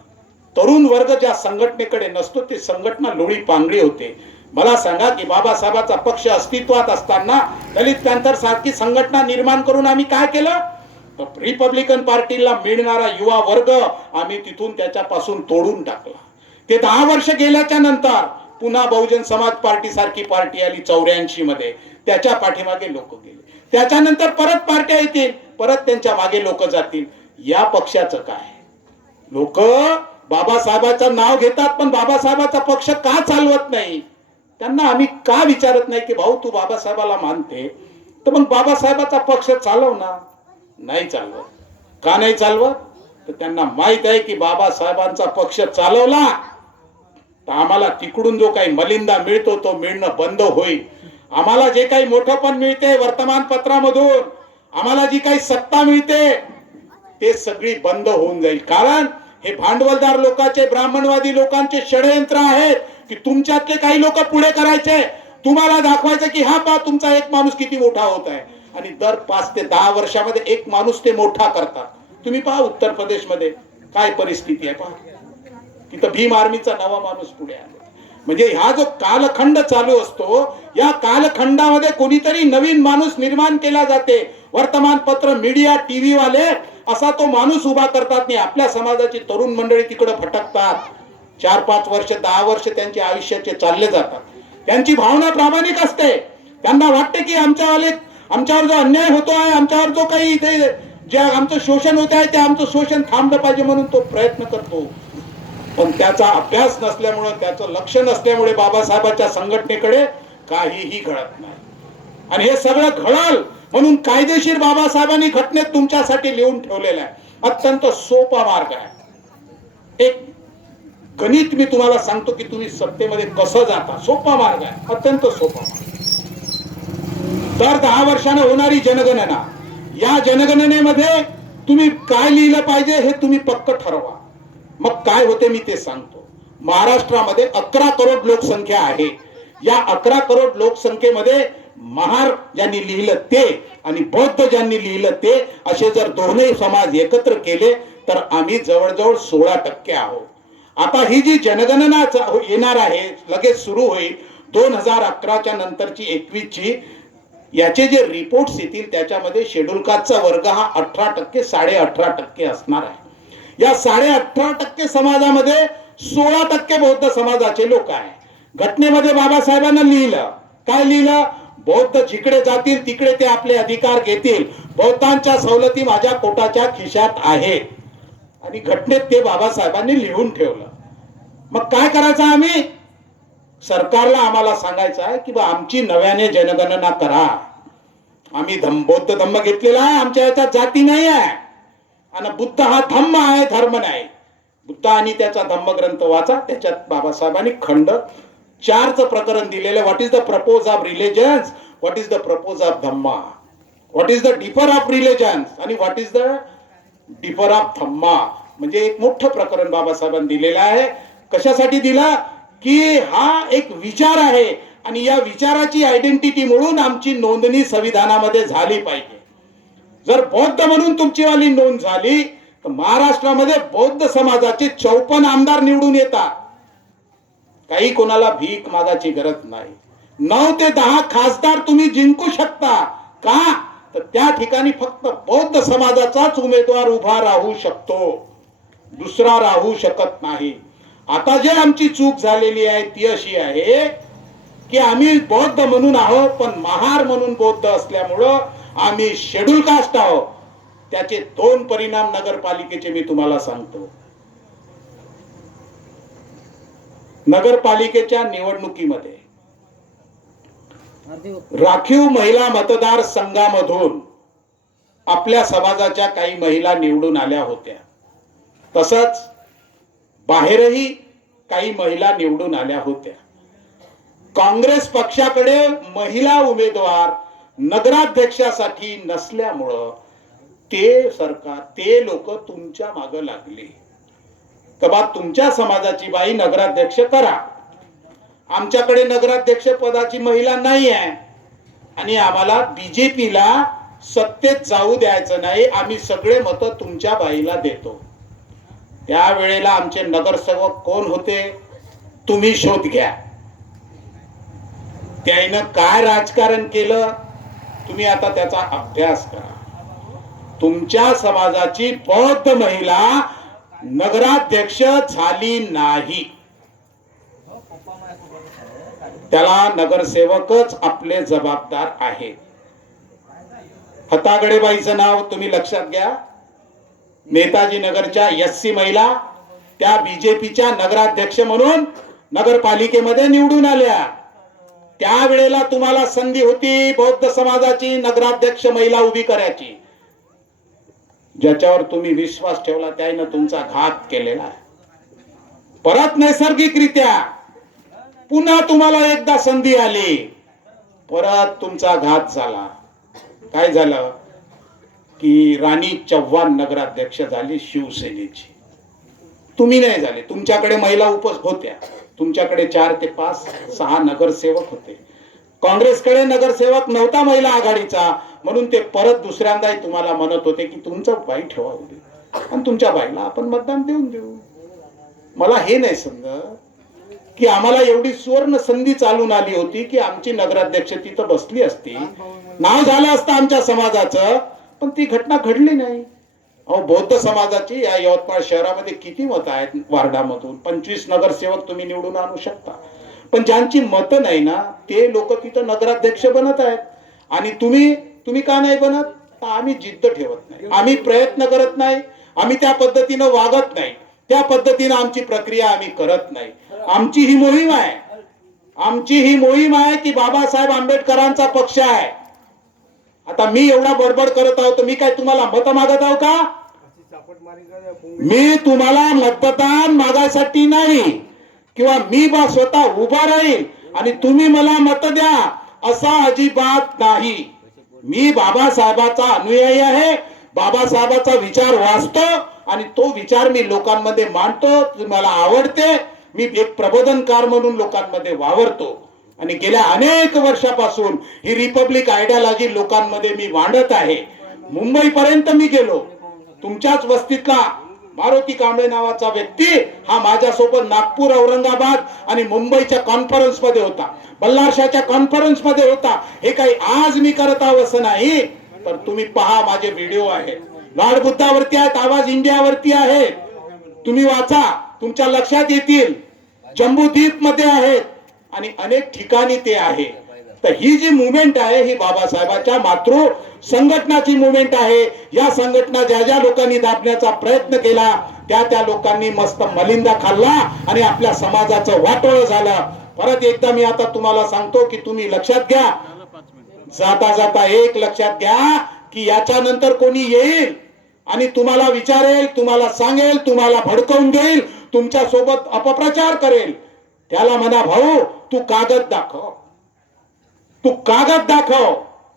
तरुण वर्ग ज्या संघटनेकडे नसतो ते संघटना लोळी पांगळी होते. मला सांगा की बाबासाहेबांचा पक्ष अस्तित्वात असताना दलित पॅन्थर सारखी संघटना निर्माण करून आम्ही काय केलं? तर रिपब्लिकन पार्टीला मिळणारा युवा वर्ग आम्ही तिथून त्याच्यापासून तोडून टाकला. ते 10 वर्ष गेल्याच्या नंतर पुन्हा बहुजन समाज पार्टी सारखी पार्टी आली 84 मध्ये. त्याच्या पाठीमागे लोक गेले. त्याच्यानंतर परत पार्ट्या येतील, परत त्यांच्या मागे लोक जातील. या पक्षाचं काय? लोक बाबासाहेबांचं नाव घेतात पण बाबासाहेबांचा पक्ष का चालवत नाही? त्यांना आम्ही का विचारत नाही की भाऊ तू बाबासाहेबाला मानते तर मग बाबासाहेबांचा पक्ष चालव ना. नाही चालवत. का नाही चालवत? तर त्यांना माहित आहे की बाबासाहेबांचा पक्ष चालवला तर आम्हाला तिकडून जो काही मलिंदा मिळतो तो मिळणं बंद होईल. आम्हाला जे काही मोठेपण मिळते वर्तमानपत्रामधून, आम्हाला जी काही सत्ता मिळते ते सगळी बंद होऊन जाईल. कारण हे भांडवलदार लोकांचे, ब्राह्मणवादी लोकांचे षडयंत्र आहेत की तुमच्यातले काही लोक पुढे करायचे, तुम्हाला दाखवायचं की हा पहा तुमचा एक माणूस किती मोठा होत आहे. आणि दर 5 ते 10 वर्षामध्ये एक माणूस ते मोठा करतात. तुम्ही पहा उत्तर प्रदेशमध्ये काय परिस्थिती आहे पहा. तिथं भीम आर्मीचा नवा माणूस पुढे आला. म्हणजे हा जो कालखंड चालू असतो या कालखंडामध्ये कोणीतरी नवीन माणूस निर्माण केला जाते. वर्तमानपत्र, मीडिया, टीव्ही वाले असा तो माणूस उभा करतात नाही. आपल्या समाजाची तरुण मंडळी तिकडे भटकतात. 4-5 वर्ष 10 वर्ष त्यांच्या आयुष्याचे चालले जातात. त्यांची भावना प्रामाणिक असते. त्यांना वाटते की आमच्यावर जो अन्याय होतो आहे, आमच्यावर जो काही जे आमचं शोषण होत आहे ते आमचं शोषण थांबलं पाहिजे म्हणून तो प्रयत्न करतो. पण त्याचा अभ्यास नसल्यामुळे, त्याचं लक्ष नसल्यामुळे बाबासाहेबांच्या संघटनेकडे काहीही घडत नाही. आणि हे सगळं घडल म्हणून कायदेशीर बाबासाहेबांनी घटनेत तुमच्यासाठी लिहून ठेवलेलं आहे. अत्यंत सोपा मार्ग आहे. एक गणित मी तुम्हाला सांगतो की तुम्ही सत्तेमध्ये कसं जाता. सोपा मार्ग आहे, अत्यंत सोपा मार्ग. दर 10 वर्षाने होणारी जनगणना, या जनगणनेमध्ये तुम्ही काय लिहिलं पाहिजे हे तुम्ही पक्क ठरवा. मग काय होते मी ते सांगतो. महाराष्ट्रामध्ये 11 करोड लोकसंख्या आहे. या 11 करोड लोकसंख्येमध्ये महार ज्यांनी लिहिलं ते आणि बौद्ध ज्यांनी लिहिलं ते असे जर दोन्ही समाज एकत्र केले तर आम्ही जवळजवळ 16% आहोत. आता ही जी जनगणना येणार आहे, लगेच सुरू होईल 2011च्या नंतरची 21ची, याचे जे रिपोर्ट्स येतील त्याच्यामध्ये शेड्यूल कास्टचा वर्ग हा 18%, 18.5% असणार आहे. या 18.5% समाजामध्ये 16% बौद्ध समाजाचे लोक आहे. घटनेमध्ये बाबासाहेबांना लिहिलं, काय लिहिलं? बौद्ध जिकडे जातील तिकडे ते आपले अधिकार घेतील. बौद्धांच्या सवलती माझ्या पोटाच्या खिशात आहेत. आणि घटनेत ते बाबासाहेबांनी लिहून ठेवलं. मग काय करायचं आम्ही? सरकारला आम्हाला सांगायचं आहे की बा आमची नव्याने जनगणना करा. आम्ही बौद्ध धम्म घेतलेला आहे, आमच्या याच्यात जाती नाही आहे. आणि बुद्ध हा धम्म आहे, धर्म नाही. बुद्ध आणि त्याचा धम्मग्रंथ वाचा. त्याच्यात बाबासाहेबांनी खंड 4चं प्रकरण दिलेलं. What is the purpose of religions, what is the purpose of Dhamma, what is the differ of religions आणि what is the differ of Dhamma. म्हणजे एक मोठं प्रकरण बाबासाहेबांनी दिलेलं आहे. कशासाठी दिला की हा एक विचार आहे आणि या विचाराची आयडेंटिटी म्हणून आमची नोंदणी संविधानामध्ये झाली पाहिजे. जर बौद्ध म्हणून तुमची वाली नोंद झाली तर महाराष्ट्रामध्ये बौद्ध समाजाचे 54 आमदार निवडून येतात. काही कोणाला भीक मागायची गरज नाही. 9 ते 10 खासदार तुम्ही जिंकू शकता. का तर त्या ठिकाणी फक्त बौद्ध समाजाचाच उमेदवार उभा राहू शकतो, दुसरा राहू शकत नाही. आता जे आमची चूक झालेली आहे ती अशी आहे की आम्ही बौद्ध म्हणून आहोत पण महार म्हणून बौद्ध असल्यामुळं आम्ही शेड्यूल कास्ट आहोत. त्याचे 2 परिणाम नगरपालिकेचे मी तुम्हाला सांगतो. नगरपालिकेच्या निवडणुकीमध्ये राखीव महिला मतदार संघामधून आपल्या समाजाच्या काही महिला निवडून आल्या होत्या. तसंच बाहेरही काही महिला निवडून आल्या होत्या. काँग्रेस पक्षाकडे महिला उमेदवार नगराध्यक्षासाठी नसल्यामुळं ते सरकार, ते लोक तुमच्या मागे लागले. कबा तुमच्या समाजाची बाई नगराध्यक्ष करा. आमच्याकडे नगराध्यक्ष पदाची महिला नाही आहे आणि आम्हाला बीजेपीला सत्तेत जाऊ द्यायचं नाही. आम्ही सगळे मतं तुमच्या बाईला देतो. त्यावेळेला आमचे नगरसेवक कोण होते तुम्ही शोध घ्या. त्यानं काय राजकारण केलं तुम्ही आता त्याचा अभ्यास करा. तुमच्या समाजाची बौद्ध महिला नगराध्यक्ष झाली नाही. त्याला नगरसेवकच आपले जबाबदार आहेत. हतागडेबाईचं नाव तुम्ही लक्षात घ्या. नेताजी नगरच्या एससी महिला त्या बीजेपीच्या नगराध्यक्ष म्हणून नगरपालिकेमध्ये निवडून आल्या. त्यावेळेला तुम्हाला संधी होती बौद्ध समाजाची नगराध्यक्ष महिला उभी करायची. ज्याच्यावर तुम्ही विश्वास ठेवला त्याने तुमचा घात केलेला आहे. परत नैसर्गिकरित्या पुन्हा तुम्हाला एकदा संधी आली, परत तुमचा घात झाला. काय झालं की राणी चव्हाण नगराध्यक्ष झाली शिवसेनेची. तुम्ही नाही झाले. तुमच्याकडे महिला होत्या. तुमच्याकडे 4 ते 5, 6 नगरसेवक होते. काँग्रेसकडे नगरसेवक नव्हता महिला आघाडीचा, म्हणून ते परत दुसऱ्यांदाही तुम्हाला म्हणत होते की तुमचं बाई ठेवा आणि तुमच्या बाईला आपण मतदान देऊन देऊ. मला हे नाही समजत की आम्हाला एवढी सुवर्ण संधी चालून आली होती की आमची नगराध्यक्ष तिथं बसली असती, नाव झालं असतं आमच्या समाजाचं, पण ती घटना घडली नाही. अहो बौद्ध समाजाची या यवतमाळ शहरामध्ये किती मतं आहेत वार्डामधून? 25 नगरसेवक तुम्ही निवडून आणू शकता. पण ज्यांची मतं नाही ना ते लोक तिथं नगराध्यक्ष बनत आहेत. आणि तुम्ही का नाही बनत? आम्ही जिद्द ठेवत नाही, आम्ही प्रयत्न करत नाही, आम्ही त्या पद्धतीनं वागत नाही, त्या पद्धतीनं आमची प्रक्रिया आम्ही करत नाही. आमची ही मोहीम आहे, आमची ही मोहीम आहे की बाबासाहेब आंबेडकरांचा पक्ष आहे. आता मी एवढा बडबड करत आहोत, मी काय तुम्हाला मत मागत आहो का? मी तुम्हाला मतदान मागायसाठी नाही किंवा मी स्वतः उभा राहील आणि तुम्ही मला मत द्या असा अजिबात नाही. मी बाबासाहेबाचा अनुयायी आहे. बाबासाहेबाचा विचार वाचतो आणि तो विचार मी लोकांमध्ये मांडतो. मला आवडते. मी एक प्रबोधनकार म्हणून लोकांमध्ये वावरतो आणि गेल्या अनेक वर्षापासून ही रिपब्लिक आयडियोलॉजी लोकांमध्ये मी मांडत आहे. मुंबईपर्यंत मी गेलो. तुमच्याच वस्तीतला मारुती कांबळे नावाचा व्यक्ती हा माझ्यासोबत नागपूर, औरंगाबाद आणि मुंबईच्या कॉन्फरन्स मध्ये होता, बल्लारशाच्या कॉन्फरन्स मध्ये होता. हे काही आज मी करत आहो असं नाही, तर तुम्ही पहा माझे व्हिडिओ आहेत, लॉर्ड बुद्धावरती आहेत, आवाज इंडियावरती आहेत. तुम्ही वाचा, तुमच्या लक्षात येतील. जम्बूद्वीप मध्ये आहेत आणि अनेक ठिकाणी ते आहे. तर ही जी मुवमेंट आहे ही बाबासाहेबांच्या मातृ संघटनाची मुवमेंट आहे. या संघटना ज्या ज्या लोकांनी दाबण्याचा प्रयत्न केला त्या लोकांनी मस्त मलिंदा खाल्ला आणि आपल्या समाजाचं वाटोळं झालं. परत एकदा मी आता तुम्हाला सांगतो की तुम्ही लक्षात घ्या, जाता जाता एक लक्षात घ्या की याच्यानंतर कोणी येईल आणि तुम्हाला विचारेल, तुम्हाला सांगेल, तुम्हाला भडकवून देईल, तुमच्या सोबत अपप्रचार करेल. त्याला म्हणा भाऊ तू कागद दाखव, तू कागद दाखव,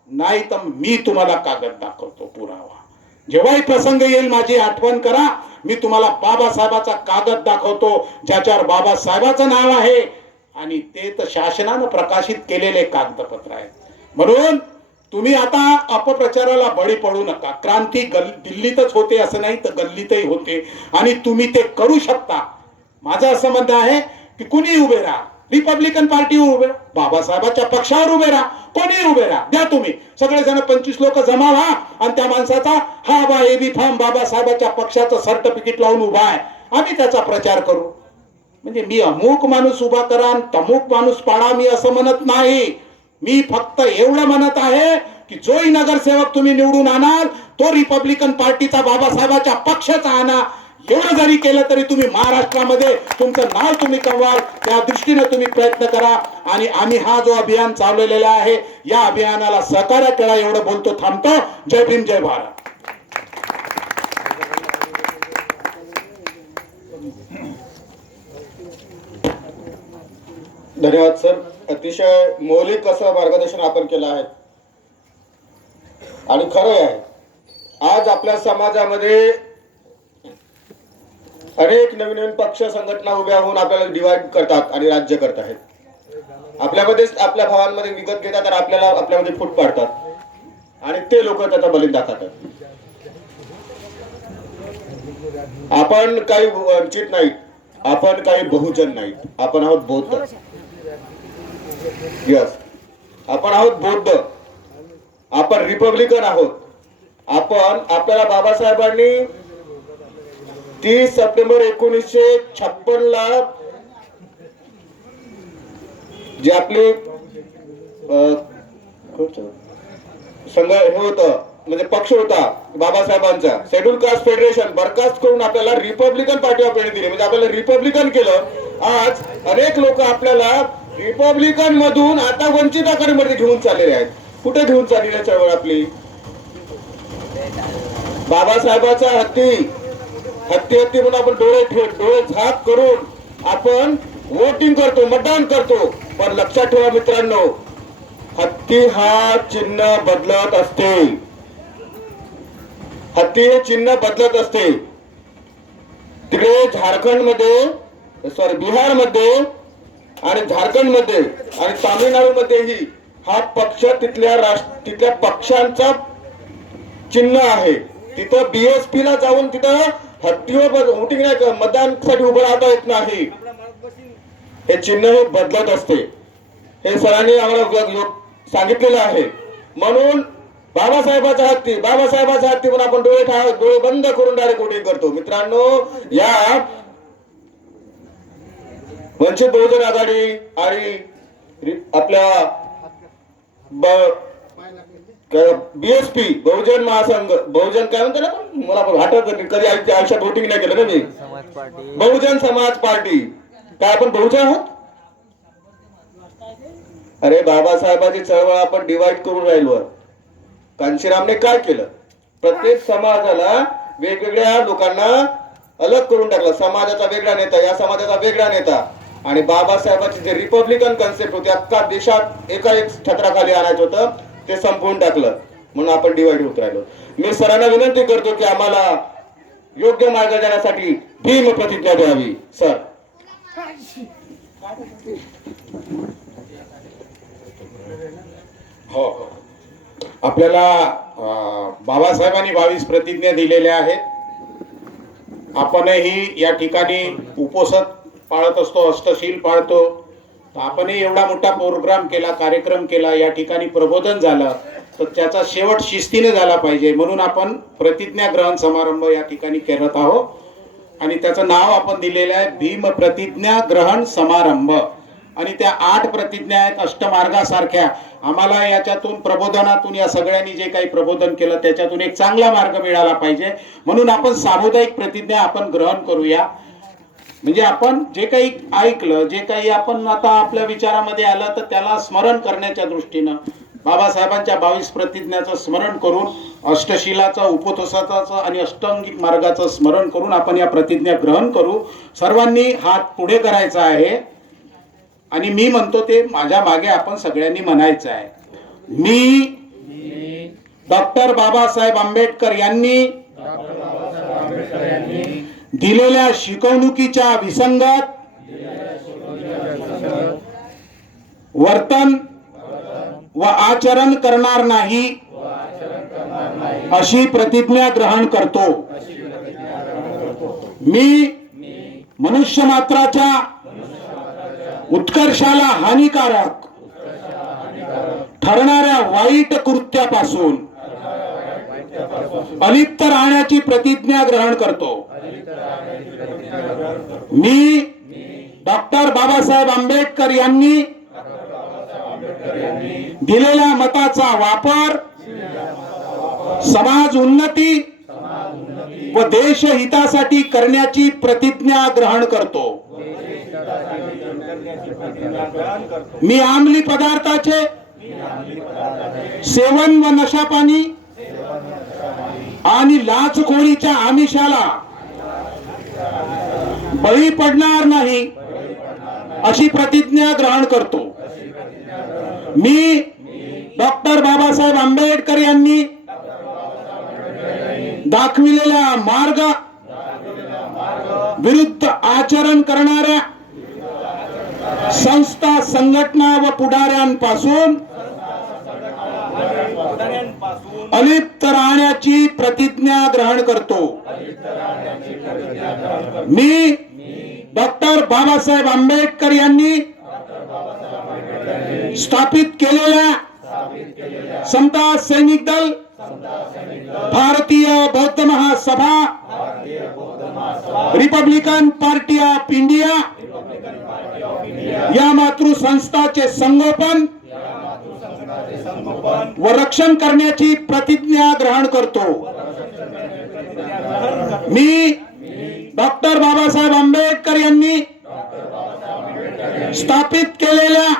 नाही तर मी तुम्हाला कागद दाखवतो पुरावा. जेव्हाही प्रसंग येईल माझी आठवण करा. मी तुम्हाला बाबासाहेबाचा कागद दाखवतो ज्याच्यावर बाबासाहेबाचं नाव आहे आणि ते तर शासनानं प्रकाशित केलेले कागदपत्र आहे. म्हणून तुम्ही आता अपप्रचाराला बळी पडू नका. क्रांती दिल्लीतच होते असं नाही तर गल्लीतही होते आणि तुम्ही ते करू शकता. माझं असं म्हणणं आहे की कुणी उभे राहा, रिपब्लिकन पार्टीवर उभे राहा, बाबासाहेबाच्या पक्षावर उभे राहा, कोणी उभे राहा, द्या तुम्ही सगळेजण 25 लोक जमा व्हा आणि त्या माणसाचा हा बा एबी फॉर्म बाबासाहेबाच्या पक्षाचं सर्टिफिकेट लावून उभा आहे, आम्ही त्याचा प्रचार करू. म्हणजे मी अमुक माणूस उभा करा आणि तमुक माणूस पाडा मी असं म्हणत नाही. मी फक्त एवढं म्हणत आहे की जोही नगरसेवक तुम्ही निवडून आणाल तो रिपब्लिकन पार्टीचा बाबासाहेबाच्या पक्षाचा आणा. एवढं जरी केलं तरी तुम्ही महाराष्ट्रामध्ये तुमचं नाव तुम्ही कमवाल, त्या दृष्टीने तुम्ही प्रयत्न करा. आणि आम्ही हा जो अभियान चालवलेला आहे या अभियानाला सहकार्य करा एवढं बोलतो, थांबतो. जय भीम, जय भारत. धन्यवाद सर. अतिशय मौलिक असं मार्गदर्शन आपण केलं आहे आणि खरं आहे आज आपल्या समाजामध्ये अनेक नवीन नवीन पक्ष संघटना उभ्या होऊन आपल्याला डिवाइड करतात आणि राज्य करत आहेत. आपल्यामध्ये आपल्या भावांमध्ये विकत घेतात आणि आपल्याला आपल्यामध्ये फूट पाडतात आणि ते लोक त्याचा बलिदान दाखवतात. आपण काही वंचित नाहीत, आपण काही बहुजन नाहीत, आपण आहोत बौद्ध. यस, आपण आहोत बौद्ध, आपण रिपब्लिकन आहोत. आपण आपल्याला बाबासाहेबांनी 30 सप्टेंबर 1956 ला जे आपली संघ हे होतं म्हणजे पक्ष होता बाबासाहेबांचा, शेड्यूल कास्ट फेडरेशन बरखास्त करून आपल्याला रिपब्लिकन पार्टी ऑफ इंडिया दिली, म्हणजे आपल्याला रिपब्लिकन केलं. आज अनेक लोक आपल्याला रिपब्लिकन मधून आता वंचित आघाडीमध्ये घेऊन चाललेले आहेत. कुठे घेऊन चाललेली आहे चळवळ आपली? बाबासाहेबाचा हत्ती हत्ती म्हणून आपण डोळे झाक करून आपण वोटिंग करतो, मतदान करतो. पण लक्षात ठेवा मित्रांनो, हत्ती हा चिन्ह बदलत असते. हत्ती हे चिन्ह बदलत असते. तिकडे झारखंडमध्ये बिहारमध्ये आणि झारखंडमध्ये आणि तामिळनाडूमध्येही हा पक्ष तिथल्या पक्षांचा चिन्ह आहे. तिथं बीएसपी ला जाऊन तिथं हत्तीवर वोटिंग नाही, मतदानासाठी उभं राहता येत नाही. हे चिन्ह हे बदलत असते. हे सरांनी आम्हाला सांगितलेलं आहे. म्हणून बाबासाहेबाचा हत्ती म्हणून आपण डोळे बंद करून डायरेक्ट वोटिंग करतो. मित्रांनो, या वंचित बहुजन आघाडी आणि आपल्या बीएसपी बहुजन महासंघ, बहुजन काय म्हणते ना, मला पण आठवत कधी आयुष्यात वोटिंग नाही केलं ना मी. बहुजन समाज पार्टी, काय आपण बहुजन आहोत? अरे बाबासाहेबांची चळवळ आपण डिवाइड करून राहिलो. कांशीरामने काय केलं? प्रत्येक समाजाला वेगवेगळ्या लोकांना अलग करून टाकलं. समाजाचा वेगळा नेता, या समाजाचा वेगळा नेता. आणि बाबासाहेबांची जे रिपब्लिकन कन्सेप्ट होती, अख्खा देशात एका एक छत्राखाली आणायचं होतं, ते संपवून टाकलं. म्हणून आपण डिवाइड होत राहिलो. मी सरांना विनंती करतो की आम्हाला योग्य मार्ग जाण्यासाठी भीम प्रतिज्ञा द्यावी. सर, हो, आपल्याला बाबासाहेबांनी 22 प्रतिज्ञा दिलेल्या आहेत. आपणही या ठिकाणी उपोषण पाळत असतो, अष्टशील पाळतो. आपणही एवढा मोठा प्रोग्राम केला, कार्यक्रम केला, या ठिकाणी प्रबोधन झालं, तर त्याचा शेवट शिस्तीने झाला पाहिजे. म्हणून आपण प्रतिज्ञा ग्रहण समारंभ या ठिकाणी करत आहोत आणि त्याचं नाव आपण दिलेलं आहे भीम प्रतिज्ञा ग्रहण समारंभ. आणि त्या 8 प्रतिज्ञा आहेत अष्टमार्गासारख्या. आम्हाला याच्यातून प्रबोधनातून या सगळ्यांनी जे काही प्रबोधन केलं त्याच्यातून एक चांगला मार्ग मिळाला पाहिजे. म्हणून आपण सामुदायिक प्रतिज्ञा आपण ग्रहण करूया. म्हणजे आपण जे काही ऐकलं, जे काही आपण आता आपल्या विचारामध्ये आलं, तर त्याला स्मरण करण्याच्या दृष्टीनं बाबासाहेबांच्या 22 प्रतिज्ञाचं स्मरण करून, अष्टशिलाचं, उपोषणाचं आणि अष्टांगिक मार्गाचं स्मरण करून आपण या प्रतिज्ञा ग्रहण करू. सर्वांनी हात पुढे करायचा आहे आणि मी म्हणतो ते माझ्या मागे आपण सगळ्यांनी म्हणायचं आहे. मी डॉक्टर बाबासाहेब आंबेडकर यांनी दिलेल्या शिकवणुकीच्या विसंगत वर्तन व आचरण करणार नाही अशी प्रतिज्ञा ग्रहण करतो. मी मनुष्य मात्राच्या उत्कर्षाला हानिकारक ठरणाऱ्या वाईट कृत्यापासून अलिप्त राहण्याची प्रतिज्ञा ग्रहण करतो. मी डॉक्टर बाबासाहेब आंबेडकर यांनी दिलेल्या मताचा वापर समाज उन्नती व देशहितासाठी करण्याची प्रतिज्ञा ग्रहण करतो. मी अंमली पदार्थाचे सेवन व नशापानी आणि लाचखोरीच्या आमिषाला बळी पडणार नाही अशी प्रतिज्ञा ग्रहण करतो. मी डॉक्टर बाबासाहेब आंबेडकर यांनी दाखविलेला मार्ग विरुद्ध आचरण करणाऱ्या संस्था, संघटना व पुढाऱ्यांपासून अलिप्त राहण्याची प्रतिज्ञा ग्रहण करतो. मी डॉक्टर बाबासाहेब आंबेडकर यांनी स्थापित केलेल्या समता सैनिक दल, भारतीय बौद्ध महासभा, रिपब्लिकन पार्टी ऑफ इंडिया या मातृसंस्थाचे संगोपन व रक्षण करण्याची प्रतिज्ञा ग्रहण करतो. मी डॉक्टर बाबासाहेब आंबेडकर यांनी स्थापित केलेल्या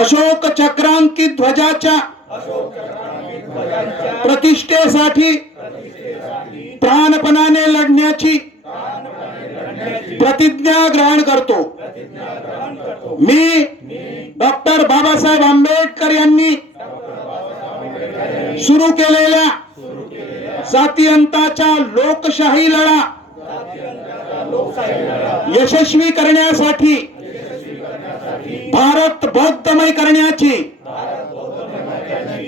अशोक चक्रांकित ध्वजाच्या प्रतिष्ठेसाठी प्राणपणाने लढण्याची प्रतिज्ञा ग्रहण करतो. मी डॉक्टर बाबासाहेब आंबेडकर यांनी सुरू केलेल्या जातीयंताचा लोकशाही लढा यशस्वी करण्यासाठी भारत बौद्धमय करण्याची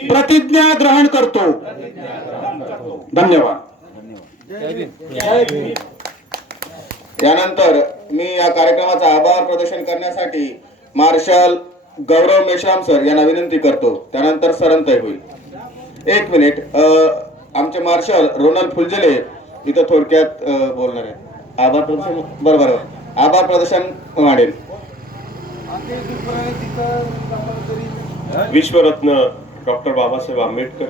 प्रतिज्ञा ग्रहण करतो. धन्यवाद. त्यानंतर मी या कार्यक्रमाचा आभार प्रदर्शन करण्यासाठी मार्शल गौरव मेश्राम सर यांना विनंती करतो. त्यानंतर सरांतय होईल. एक मिनिट. आमचे मार्शल रोनल फुलझेले इथं थोडक्यात बोलणार आहे. आभार प्रदर्शन बरोबर आभार प्रदर्शन मांडेल. विश्वरत्न डॉक्टर बाबासाहेब आंबेडकर,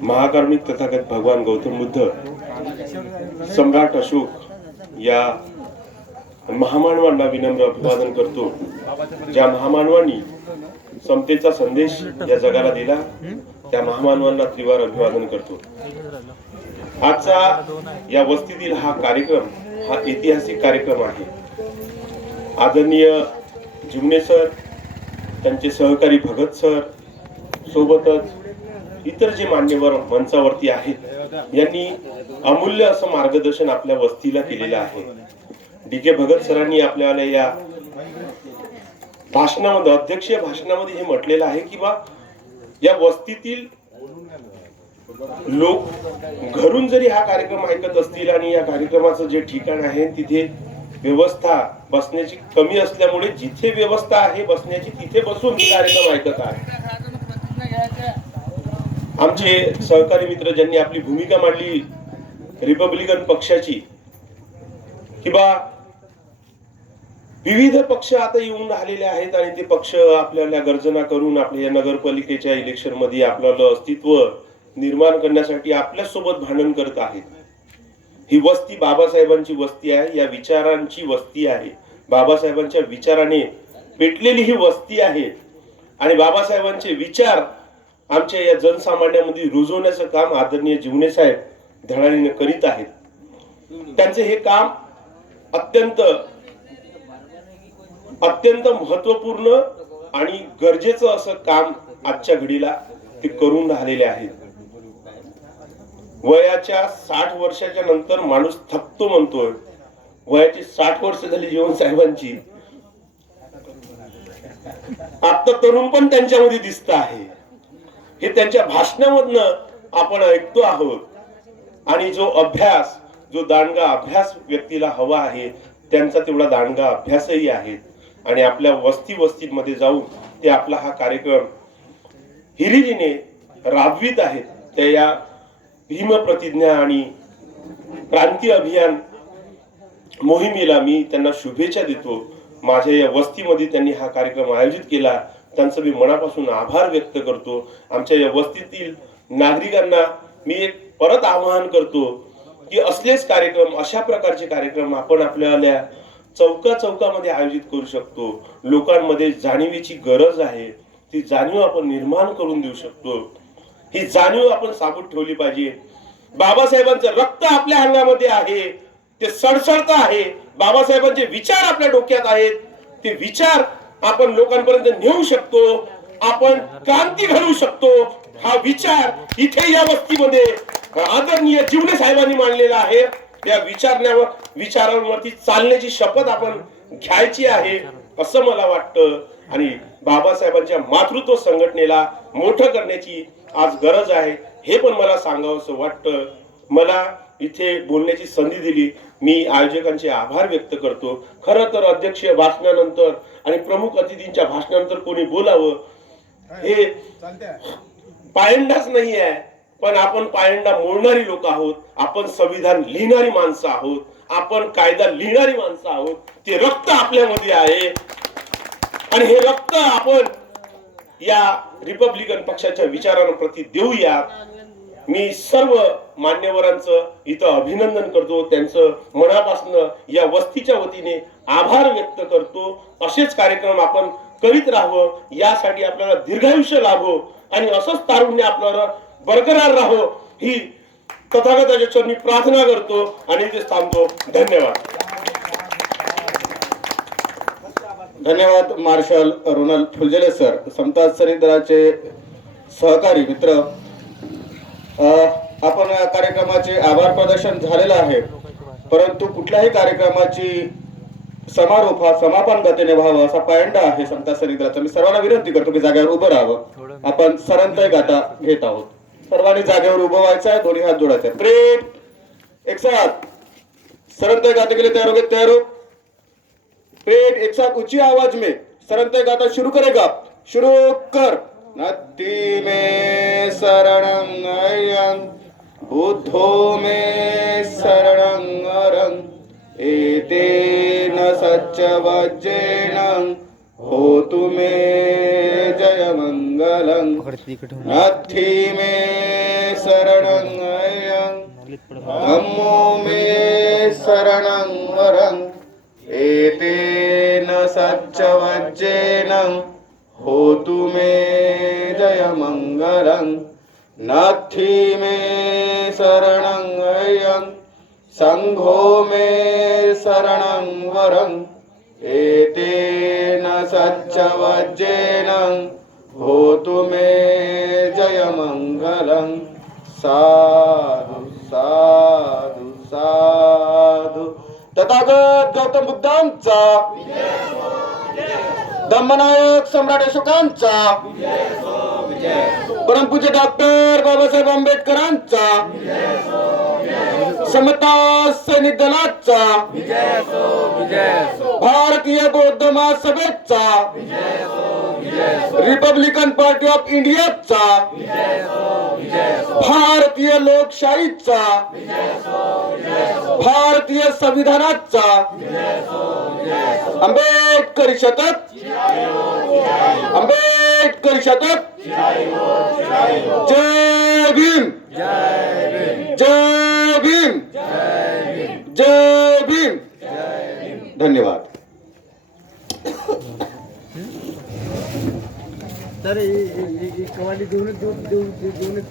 महाकारुणिक तथागत भगवान गौतम बुद्ध, सम्राट अशोक या महामानवांना विनम्र अभिवादन करतो. ज्या महामानवांनी समतेचा संदेश या जगाला दिला त्या महामानवांना त्रिवार अभिवादन करतो. आजचा या वस्तीतील हा कार्यक्रम हा ऐतिहासिक कार्यक्रम आहे. आदरणीय जिवणे सर, त्यांचे सहकारी भगत सर, सोबतच इतर जे मान्यवर मंचावरती आहेत यांनी अमूल्य असं मार्गदर्शन आपल्या वस्तीला केलेलं आहे. डी.के. भगत सरांनी आपल्याला या भाषणामध्ये, अध्यक्षीय भाषणामध्ये हे म्हटलेलं आहे की बा या वस्तीतील लोक घरून जरी हा कार्यक्रम ऐकत असतील आणि या कार्यक्रमाचं जे ठिकाण आहे तिथे व्यवस्था बसण्याची कमी असल्यामुळे जिथे व्यवस्था आहे बसण्याची तिथे बसून कार्यक्रम ऐकत आहे. आमचे सहकारी मित्र ज्यांनी आपली भूमिका मांडली रिपब्लिकन पक्षाची, किंवा विविध पक्ष आता येऊन राहिलेले आहेत आणि ते पक्ष आपल्याला गर्जना करून आपल्या या नगरपालिकेच्या इलेक्शन मध्ये आपलं अस्तित्व निर्माण करण्यासाठी आपल्या सोबत भांडण करत आहेत. ही वस्ती बाबासाहेबांची वस्ती आहे, या विचारांची वस्ती आहे, बाबासाहेबांच्या विचाराने पेटलेली ही वस्ती आहे आणि बाबासाहेबांचे विचार आमच्या या जनसामान्यामध्ये रुजवण्याचं काम आदरणीय जिवणे साहेब धडाडीने करीत आहेत. त्यांचे हे काम अत्यंत महत्वपूर्ण आणि गरजेचं असं काम आजच्या घडीला ते करून राहिलेले आहेत. वयाच्या 60 वर्षाच्या नंतर माणूस थकतो म्हणतोय. वयाची 60 वर्ष झाली जीवन साहेबांची. आता तरुण पण त्यांच्यामध्ये दिसत आहे. हे त्यांच्या भाषणामधनं आपण ऐकतो आहोत. आणि जो अभ्यास, जो दांडगा अभ्यास व्यक्तीला हवा आहे, त्यांचा तेवढा दांडगा अभ्यासही आहे. आणि आपल्या वस्तीमध्ये जाऊन ते आपला हा कार्यक्रम हिरिरीने राबवित आहेत. त्या या भीम प्रतिज्ञा आणि क्रांती अभियान मोहिमेला मी त्यांना शुभेच्छा देतो. माझ्या या वस्तीमध्ये त्यांनी हा कार्यक्रम आयोजित केला, त्यांचं मी मनापासून आभार व्यक्त करतो. आमच्या या वस्तीतील नागरिकांना मी एक परत आवाहन करतो की असलेच कार्यक्रम, अशा प्रकारचे कार्यक्रम आपण आपल्या चौकामध्ये आयोजित करू शकतो. लोकांमध्ये जाणीवेची गरज आहे, ती जाणीव आपण निर्माण करून देऊ शकतो. ही जाणीव आपण साबूत ठेवली पाहिजे. बाबासाहेबांचं रक्त आपल्या अंगामध्ये आहे, ते सडसडत आहे. बाबासाहेबांचे विचार आपल्या डोक्यात आहेत, ते विचार आपण लोकांपर्यंत नेऊ शकतो. आपण क्रांती घडवू शकतो. हा विचार इथे या वस्तीमध्ये आदरणीय जीवने साहेबांनी मांडलेला आहे. या विचारांवरती चालण्याची शपथ आपण घ्यायची आहे असं मला वाटतं. आणि बाबासाहेबांच्या मातृत्व संघटनेला मोठं करण्याची आज गरज आहे, हे पण मला सांगावं असं वाटतं. मला इथे बोलण्याची संधी दिली, मी आयोजकांचे आभार व्यक्त करतो. खरं तर अध्यक्षीय भाषणानंतर आणि प्रमुख अतिथींच्या भाषणानंतर कोणी बोलावं हे पायंडाच नाही आहे, पण आपण पायंडा मोडणारी लोक आहोत. आपण संविधान लिहिणारी माणसं आहोत, आपण कायदा लिहिणारी माणसं आहोत. ते रक्त आपल्यामध्ये आहे आणि हे रक्त आपण या रिपब्लिकन पक्षाच्या विचारांप्रती देऊया. मी सर्व मान्यवरांचं इथं अभिनंदन करतो, त्यांचं मनापासून या वस्तीच्या वतीने आभार व्यक्त करतो. असेच कार्यक्रम आपण करीत राहावं, यासाठी आपल्याला दीर्घायुष्य लाभो आणि असंच तारुण्य आपल्याला बरकरार राहो, ही तथागताच्या चरणी प्रार्थना करतो आणि ते थांबतो. धन्यवाद. धन्यवाद मार्शल रोनाल्ड फुलझेले सर, समता सैनिक दलाचे सहकारी मित्र. आपण कार्यक्रमाचे आभार प्रदर्शन झालेलं आहे, परंतु कुठल्याही कार्यक्रमाची समारोप हा समापन गतीने व्हावा असा पायंडा आहे समता सैनिक दलाचा. मी सर्वांना विनंती करतो की जागेवर उभं राहावं. आपण सरंतय गाथा घेत आहोत. सर्वांनी जागेवर उभं व्हायचं आहे, दोन्ही हात जोडायचे. प्रेम एक साथ सरंतय गाते के लिए तैयार हो गए? तैयार हो? प्रेम एक साथ ऊंची आवाज में सरंतय गाथा शुरू करेगा. शुरू कर. नत्थि में शरणं अयं बुद्धो में शरणं अरं एतेन सच्चवज्रेण होतु मे जय मंगलं. नत्थि में शरणं अयं धम्मो में शरणं वरं एतेन सच्चवज्रेण होतु मे जय मंगलं. नत्थि में शरणं अयं संघो में शरणं वरं एतेन सच्चवज्रेण होतु मे जय मंगलं. साधु साधु साधु. तथागत गौतम बुद्धांचा, धम्मनायक सम्राट अशोकांचा, परमपूज्य डॉक्टर बाबासाहेब आंबेडकरांचा, समता सैनिक दलाचा, भारतीय बौद्ध महासभेचा, रिपब्लिकन पार्टी ऑफ इंडियाचा, भारतीय लोकशाहीचा, भारतीय संविधानाचा, आंबेडकरी शतक, आंबेडकरी शतक. जय भीम, जय भीम, जय भीम. धन्यवाद. तर कवाडी देऊनच